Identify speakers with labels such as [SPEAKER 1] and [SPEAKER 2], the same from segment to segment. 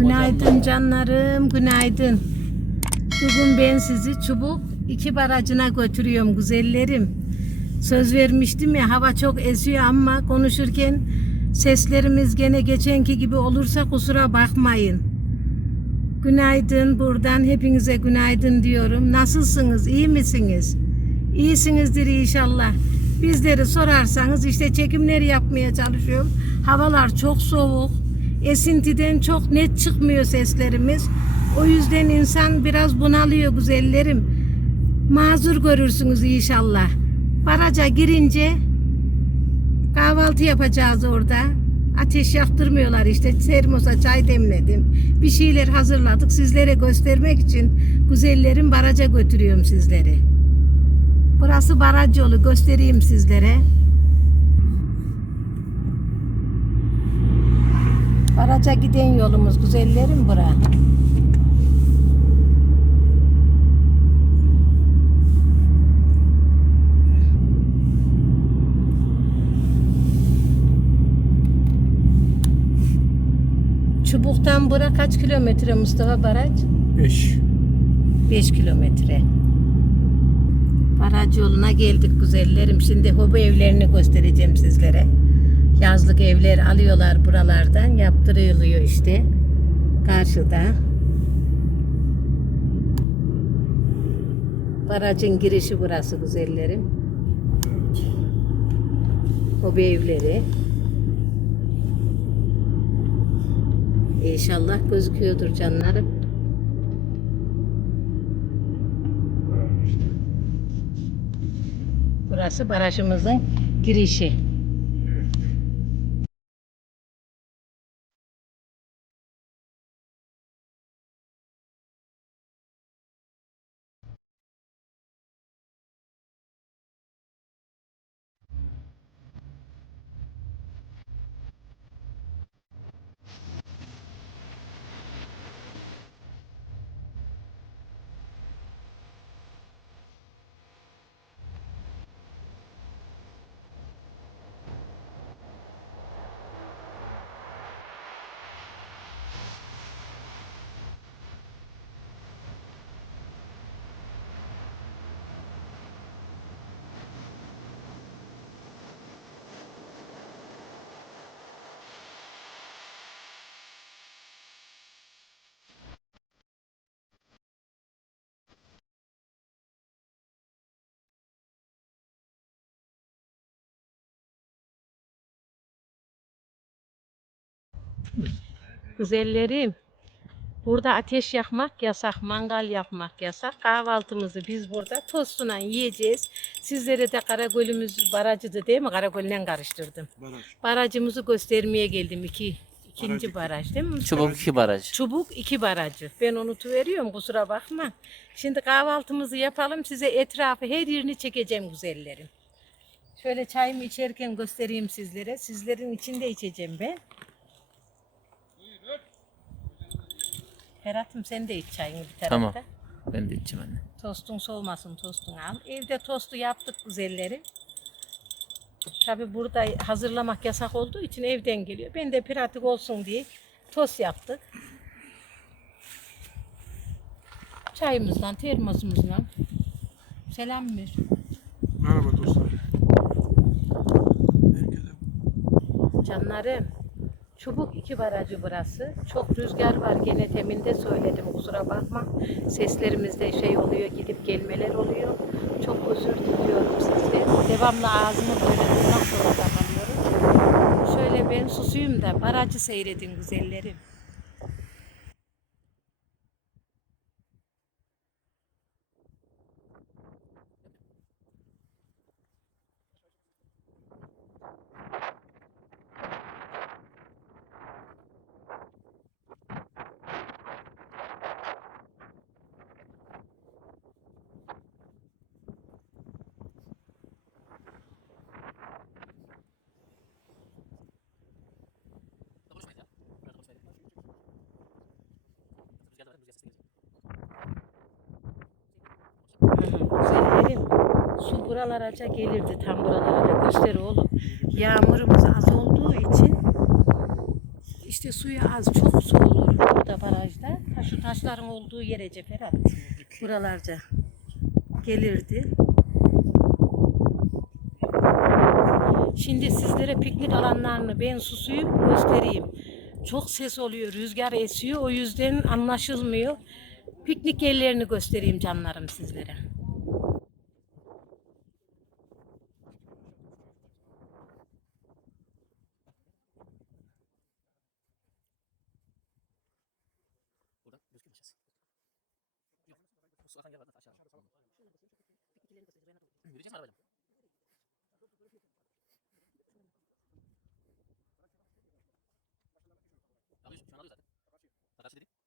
[SPEAKER 1] Günaydın canlarım, günaydın. Bugün ben sizi çubuk iki barajına götürüyorum güzellerim. Söz vermiştim ya hava çok esiyor ama konuşurken seslerimiz gene geçenki gibi olursa kusura bakmayın. Günaydın buradan hepinize günaydın diyorum. Nasılsınız? iyi misiniz? İyisinizdir inşallah. Bizleri sorarsanız işte çekimleri yapmaya çalışıyorum. Havalar çok soğuk. Esintiden çok net çıkmıyor seslerimiz. O yüzden insan biraz bunalıyor güzellerim. Mazur görürsünüz inşallah. Baraja girince kahvaltı yapacağız orada. Ateş yaktırmıyorlar işte. Termosa çay demledim. Bir şeyler hazırladık. Sizlere göstermek için güzellerim baraja götürüyorum sizleri. Burası baraj yolu. Göstereyim sizlere. Baraja giden yolumuz güzellerim bura. Çubuktan bura kaç kilometre Mustafa Baraj?
[SPEAKER 2] 5.
[SPEAKER 1] 5 kilometre. Baraj yoluna geldik güzellerim. Şimdi hobi evlerini göstereceğim sizlere. Yazlık evler alıyorlar buralardan. Yaptırılıyor işte. Karşıda. Barajın girişi burası güzellerim. Hobi evleri. İnşallah gözüküyordur canlarım. Burası barajımızın girişi. Güzellerim. Burada ateş yakmak yasak, mangal yakmak yasak. Kahvaltımızı biz burada tostuna yiyeceğiz. Sizlere de Karagöl'ümüz barajıdı değil mi? Karagöl'le karıştırdım.
[SPEAKER 2] Baraj.
[SPEAKER 1] Barajımızı göstermeye geldim. iki, ikinci
[SPEAKER 2] Baraj
[SPEAKER 1] baraj değil mi?
[SPEAKER 3] Çubuk iki baraj.
[SPEAKER 1] Çubuk iki barajı. Ben unutuveriyorum kusura bakma. Şimdi kahvaltımızı yapalım. Size etrafı her yerini çekeceğim güzellerim. Şöyle çayımı içerken göstereyim sizlere. Sizlerin içinde içeceğim ben. Ferhat'ım sen de iç çayını bir tarafta.
[SPEAKER 3] Tamam. Ben de içeceğim anne.
[SPEAKER 1] Tostun soğumasın tostunu al. Evde tostu yaptık güzelleri. Tabi burada hazırlamak yasak olduğu için evden geliyor. Ben de pratik olsun diye tost yaptık. Çayımızdan, termosumuzdan. Selam ver.
[SPEAKER 2] Merhaba dostlar. Herkese
[SPEAKER 1] Canlarım. Çubuk iki barajı burası. Çok rüzgar var gene teminde söyledim kusura bakma. Seslerimizde şey oluyor gidip gelmeler oluyor. Çok özür diliyorum sizden. Devamlı ağzımı böyle durmak zorunda kalıyorum. Şöyle ben susuyum da barajı seyredin güzellerim. Güzellerim. Su buralara gelirdi tam buralara gösteri oğlum. Yağmurumuz az olduğu için işte suyu az çok su olur. Burada Ta şu taşların olduğu yere Ceferat. Buralarca gelirdi. Şimdi sizlere piknik alanlarını ben susuyup göstereyim. Çok ses oluyor, rüzgar esiyor. O yüzden anlaşılmıyor. Piknik yerlerini göstereyim canlarım sizlere.
[SPEAKER 3] Buradan gözüküyor mu aşağısı? Yok. Bu su akan yer var da aşağı. Yürüyeceğiz mi arabayla? Alıyor, şu an alıyor zaten. Taksi dedi.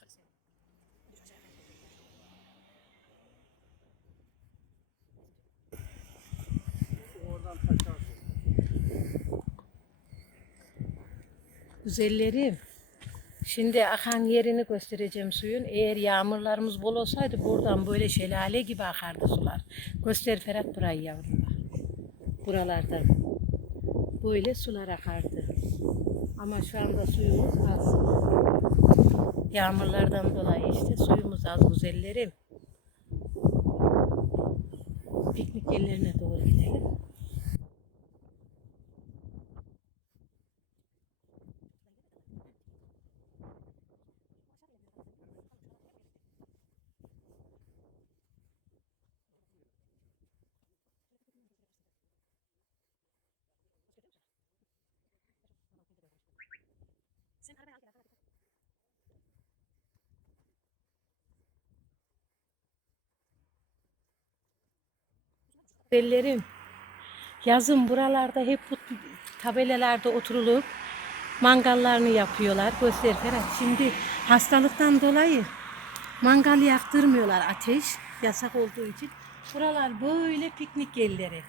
[SPEAKER 3] Çağırıyorsun?
[SPEAKER 2] Oradan.
[SPEAKER 1] Güzellerim. Şimdi akan yerini göstereceğim suyun. Eğer yağmurlarımız bol olsaydı buradan böyle şelale gibi akardı sular. Göster Ferhat burayı yavrum. bak. Buralardan. Böyle sular akardı. Ama şu anda suyumuz az. Yağmurlardan dolayı işte suyumuz az güzellerim. Piknik yerlerine doğru gidelim. Bellerim. Yazın buralarda hep bu tabelalarda oturulup mangallarını yapıyorlar. Göster Ferhat. Şimdi hastalıktan dolayı mangal yaktırmıyorlar ateş. Yasak olduğu için. Buralar böyle piknik yerleri.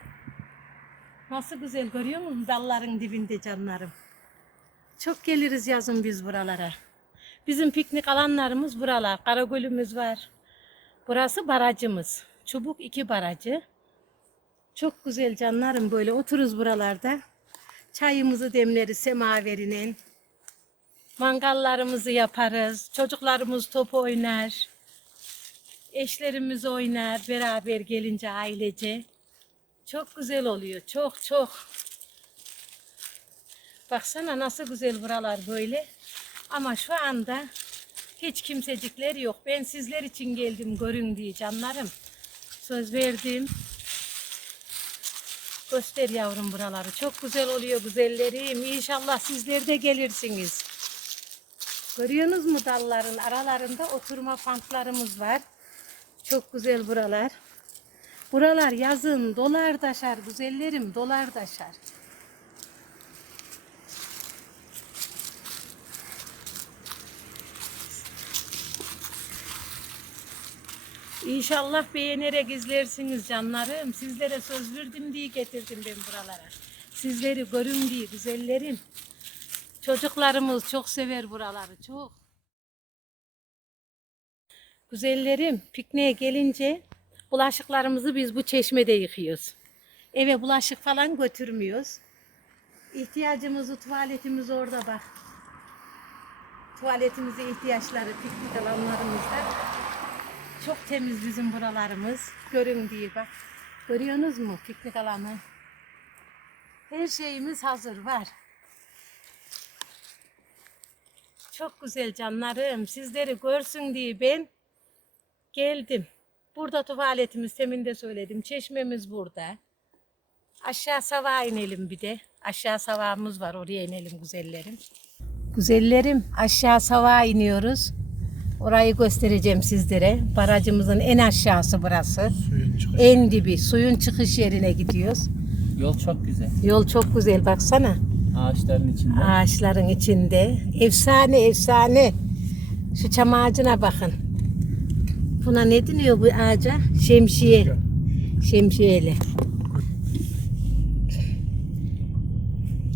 [SPEAKER 1] Nasıl güzel görüyor musun? Dalların dibinde canlarım. Çok geliriz yazın biz buralara. Bizim piknik alanlarımız buralar. Karagölümüz var. Burası barajımız. Çubuk iki barajı. Çok güzel canlarım böyle otururuz buralarda. Çayımızı demleriz semaverinin. Mangallarımızı yaparız. Çocuklarımız top oynar. Eşlerimiz oynar beraber gelince ailece. Çok güzel oluyor. Çok çok. Baksana nasıl güzel buralar böyle. Ama şu anda hiç kimsecikler yok. Ben sizler için geldim görün diye canlarım. Söz verdim. Göster yavrum buraları. Çok güzel oluyor güzellerim. İnşallah sizler de gelirsiniz. Görüyorsunuz mu dalların aralarında oturma pantlarımız var. Çok güzel buralar. Buralar yazın dolar taşar güzellerim dolar taşar. İnşallah beğenerek izlersiniz canlarım. Sizlere söz verdim diye getirdim ben buralara. Sizleri görün diye güzellerim. Çocuklarımız çok sever buraları çok. Güzellerim pikniğe gelince bulaşıklarımızı biz bu çeşmede yıkıyoruz. Eve bulaşık falan götürmüyoruz. İhtiyacımızı tuvaletimiz orada bak. Tuvaletimize ihtiyaçları piknik alanlarımızda. Çok temiz bizim buralarımız. Görün diye bak. Görüyorsunuz mu piknik alanı? Her şeyimiz hazır var. Çok güzel canlarım. Sizleri görsün diye ben geldim. Burada tuvaletimiz temin de söyledim. Çeşmemiz burada. Aşağı savağa inelim bir de. Aşağı savağımız var. Oraya inelim güzellerim. Güzellerim aşağı savağa iniyoruz. Orayı göstereceğim sizlere. Barajımızın en aşağısı burası.
[SPEAKER 2] Suyun çıkışı.
[SPEAKER 1] En dibi suyun çıkış yerine gidiyoruz.
[SPEAKER 3] Yol çok güzel.
[SPEAKER 1] Yol çok güzel baksana.
[SPEAKER 3] Ağaçların içinde.
[SPEAKER 1] Ağaçların içinde. Efsane efsane. Şu çam ağacına bakın. Buna ne deniyor bu ağaca? Şemsiye. Şemsiyeli.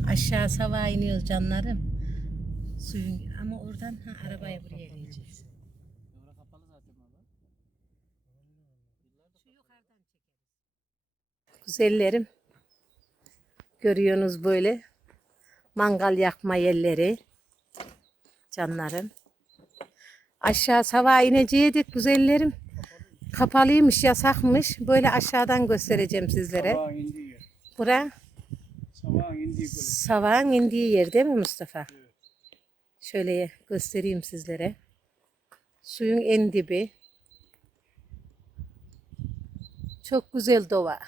[SPEAKER 1] Aşağı savağa iniyoruz canlarım. suyun ama oradan ha, arabayı buraya Güzellerim. Görüyorsunuz böyle. Mangal yakma yerleri. Canlarım. Aşağı sava ineceydik güzellerim. Kapalıymış, yasakmış. Böyle aşağıdan göstereceğim sizlere.
[SPEAKER 2] Sabahın.
[SPEAKER 1] Bura
[SPEAKER 2] Sabahın indiği
[SPEAKER 1] savağın indiği yer değil mi Mustafa? Şöyle göstereyim sizlere. Suyun en dibi. Çok güzel doğa.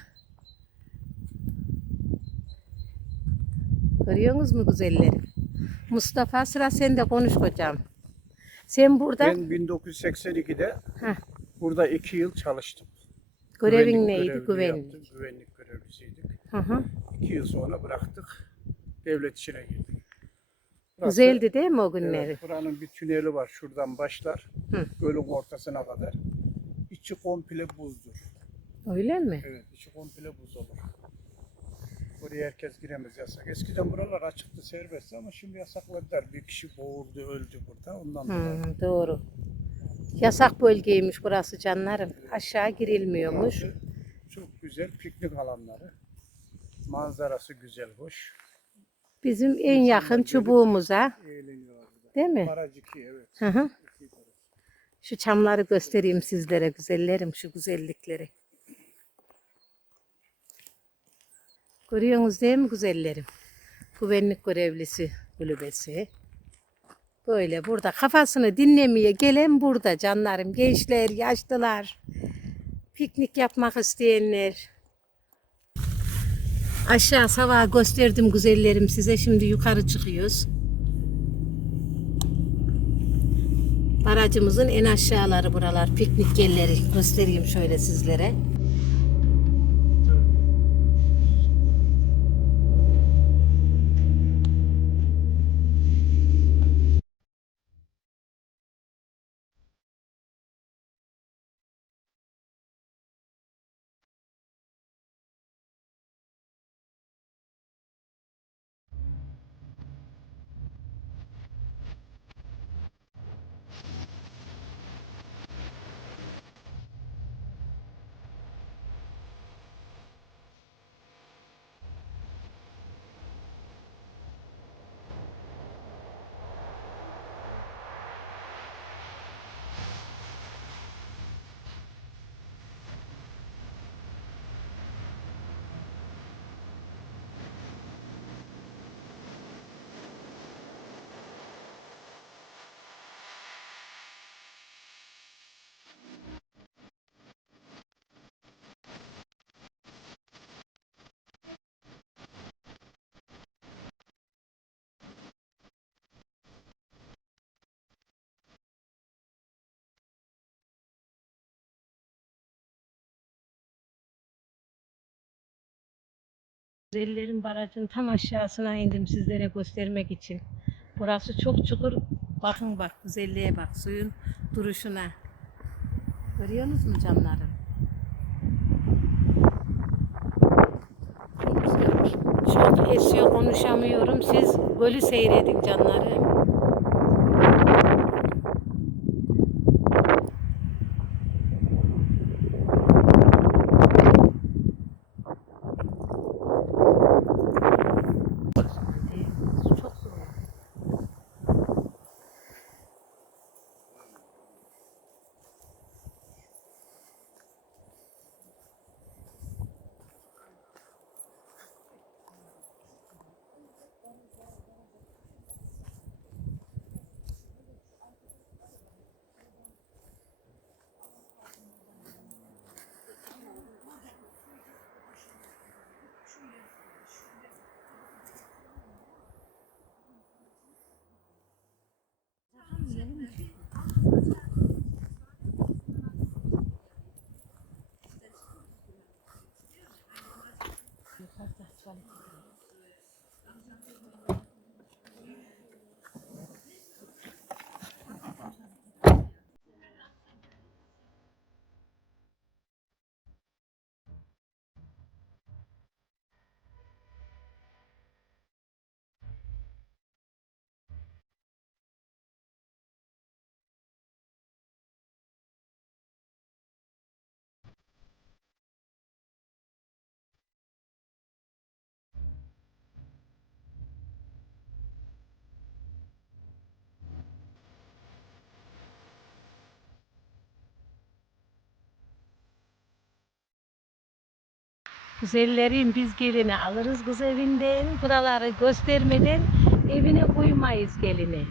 [SPEAKER 1] Görüyorsunuz mu güzellerim? Mustafa sıra sende konuş kocam. Sen burada
[SPEAKER 2] Ben 1982'de
[SPEAKER 1] Heh.
[SPEAKER 2] burada iki yıl çalıştım.
[SPEAKER 1] görevin
[SPEAKER 2] Güvenlik
[SPEAKER 1] neydi? Güvenlik.
[SPEAKER 2] yaptım, Güvenlik görevlisiydik.
[SPEAKER 1] Hı hı.
[SPEAKER 2] İki yıl sonra bıraktık. Devlet işine girdik. Burası-
[SPEAKER 1] Güzeldi değil mi o günleri?
[SPEAKER 2] Evet, buranın bir tüneli var. Şuradan başlar.
[SPEAKER 1] Hı.
[SPEAKER 2] Gölün ortasına kadar. İçi komple buzdur.
[SPEAKER 1] Öyle mi?
[SPEAKER 2] Evet, içi komple buz olur. Buraya herkes giremez yasak. Eskiden buralar açıktı, serbestti ama şimdi yasakladılar. Bir kişi boğuldu, öldü burada. Ondan dolayı.
[SPEAKER 1] Doğru. Yasak bölgeymiş burası canlarım. Aşağı girilmiyormuş.
[SPEAKER 2] Burası Çok güzel piknik alanları. Manzarası güzel, hoş.
[SPEAKER 1] Bizim en yakın çubuğumuza,
[SPEAKER 2] Eğleniyorlar burada.
[SPEAKER 1] değil mi?
[SPEAKER 2] Baraj 2, evet.
[SPEAKER 1] Hı hı.
[SPEAKER 2] İki.
[SPEAKER 1] Şu çamları göstereyim sizlere güzellerim, şu güzellikleri. Görüyorsunuz değil mi güzellerim? Güvenlik görevlisi kulübesi. Böyle burada kafasını dinlemeye gelen burada canlarım. Gençler, yaşlılar, piknik yapmak isteyenler. Aşağı sabah gösterdim güzellerim size. Şimdi yukarı çıkıyoruz. Barajımızın en aşağıları buralar. Piknik yerleri göstereyim şöyle sizlere. Güzellerin barajın tam aşağısına indim sizlere göstermek için. Burası çok çukur. Bakın bak güzelliğe bak suyun duruşuna. Görüyorsunuz mu canlarım? Çok esiyor konuşamıyorum. Siz gölü seyredin canlarım. Güzellerim biz gelini alırız kız evinden. Buraları göstermeden evine koymayız gelini.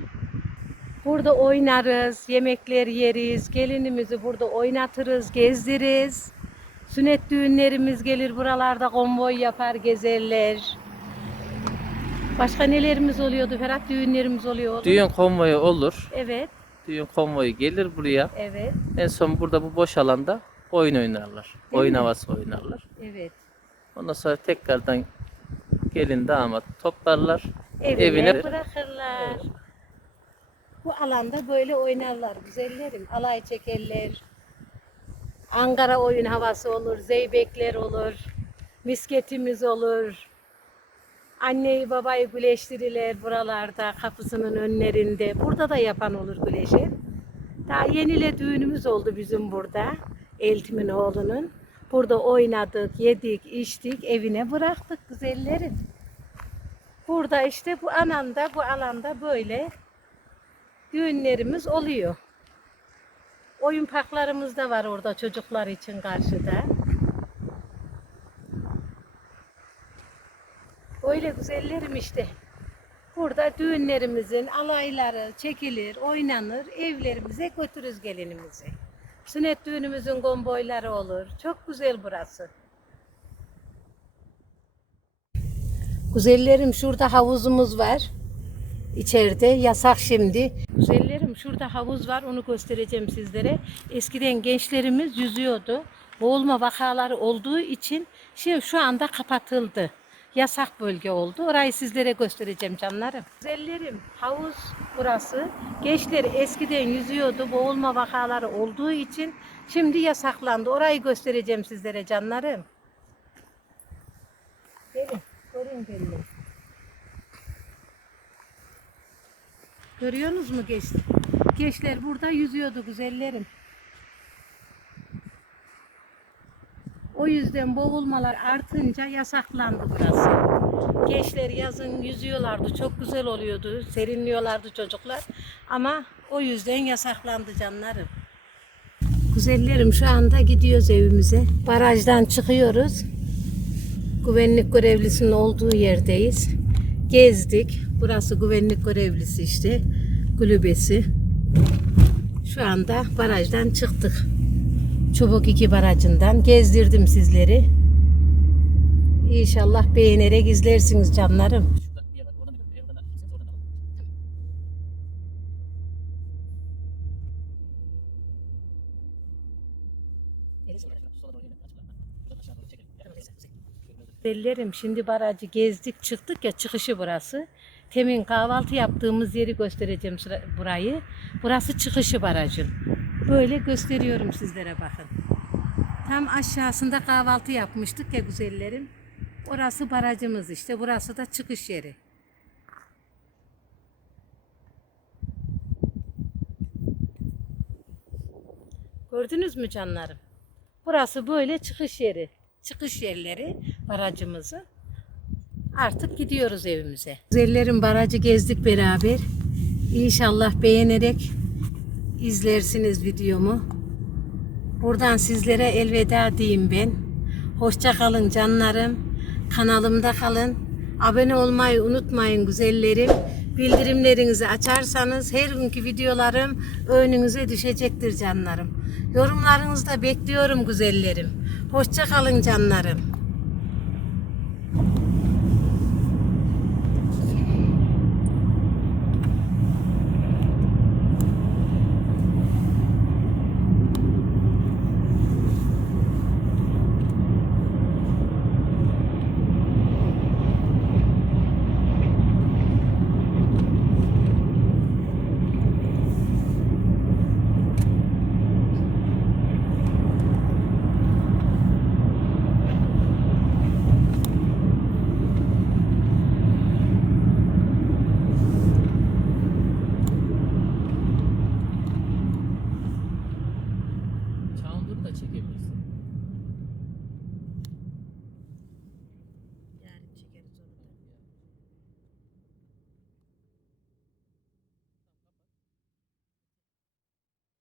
[SPEAKER 1] Burada oynarız, yemekler yeriz, gelinimizi burada oynatırız, gezdiririz. Sünnet düğünlerimiz gelir buralarda konvoy yapar, gezerler. Başka nelerimiz oluyordu Ferhat? Düğünlerimiz oluyor.
[SPEAKER 3] Düğün konvoyu olur.
[SPEAKER 1] Evet,
[SPEAKER 3] Düğün konvoyu gelir buraya.
[SPEAKER 1] evet,
[SPEAKER 3] En son burada bu boş alanda oyun oynarlar.
[SPEAKER 1] Değil
[SPEAKER 3] oyun
[SPEAKER 1] mi?
[SPEAKER 3] havası oynarlar.
[SPEAKER 1] evet.
[SPEAKER 3] Ondan sonra tekrardan gelin damat toplarlar.
[SPEAKER 1] Evine,
[SPEAKER 3] Evine-
[SPEAKER 1] bırakırlar. Bu alanda böyle oynarlar güzellerim. Alay çekerler. Ankara oyun havası olur, zeybekler olur, misketimiz olur. Anneyi babayı güleştirirler buralarda, kapısının önlerinde. Burada da yapan olur güleşir. Daha yenile düğünümüz oldu bizim burada. Eltimin oğlunun. Burada oynadık, yedik, içtik, evine bıraktık güzellerim. Burada işte bu ananda, bu alanda böyle düğünlerimiz oluyor. Oyun parklarımız da var orada çocuklar için karşıda. Öyle güzellerim işte. Burada düğünlerimizin alayları çekilir, oynanır, evlerimize götürürüz gelinimizi. Sünnet düğünümüzün gomboyları olur. Çok güzel burası. Güzellerim şurada havuzumuz var. İçeride yasak şimdi. Güzellerim şurada havuz var onu göstereceğim sizlere. Eskiden gençlerimiz yüzüyordu. Boğulma vakaları olduğu için şimdi şu anda kapatıldı. Yasak bölge oldu. Orayı sizlere göstereceğim canlarım. Güzellerim havuz burası. Gençler eskiden yüzüyordu. Boğulma vakaları olduğu için şimdi yasaklandı. Orayı göstereceğim sizlere canlarım. Gelin, görün gelin. Görüyorsunuz mu gençler? Gençler burada yüzüyordu güzellerim. O yüzden boğulmalar artınca yasaklandı burası. Gençler yazın yüzüyorlardı. Çok güzel oluyordu. Serinliyorlardı çocuklar. Ama o yüzden yasaklandı canlarım. Güzellerim şu anda gidiyoruz evimize. Barajdan çıkıyoruz. Güvenlik görevlisinin olduğu yerdeyiz. Gezdik. Burası güvenlik görevlisi işte. Kulübesi. Şu anda barajdan çıktık. Çubuk iki barajından gezdirdim sizleri. İnşallah beğenerek izlersiniz canlarım. Bellerim şimdi barajı gezdik çıktık ya çıkışı burası. Temin kahvaltı yaptığımız yeri göstereceğim burayı. Burası çıkışı barajın. Böyle gösteriyorum sizlere bakın. Tam aşağısında kahvaltı yapmıştık ya güzellerim. Orası barajımız işte. Burası da çıkış yeri. Gördünüz mü canlarım? Burası böyle çıkış yeri. Çıkış yerleri barajımızı. Artık gidiyoruz evimize. Güzellerin barajı gezdik beraber. İnşallah beğenerek izlersiniz videomu. Buradan sizlere elveda diyeyim ben. Hoşça kalın canlarım. Kanalımda kalın. Abone olmayı unutmayın güzellerim. Bildirimlerinizi açarsanız her günkü videolarım önünüze düşecektir canlarım. Yorumlarınızı da bekliyorum güzellerim. Hoşça kalın canlarım.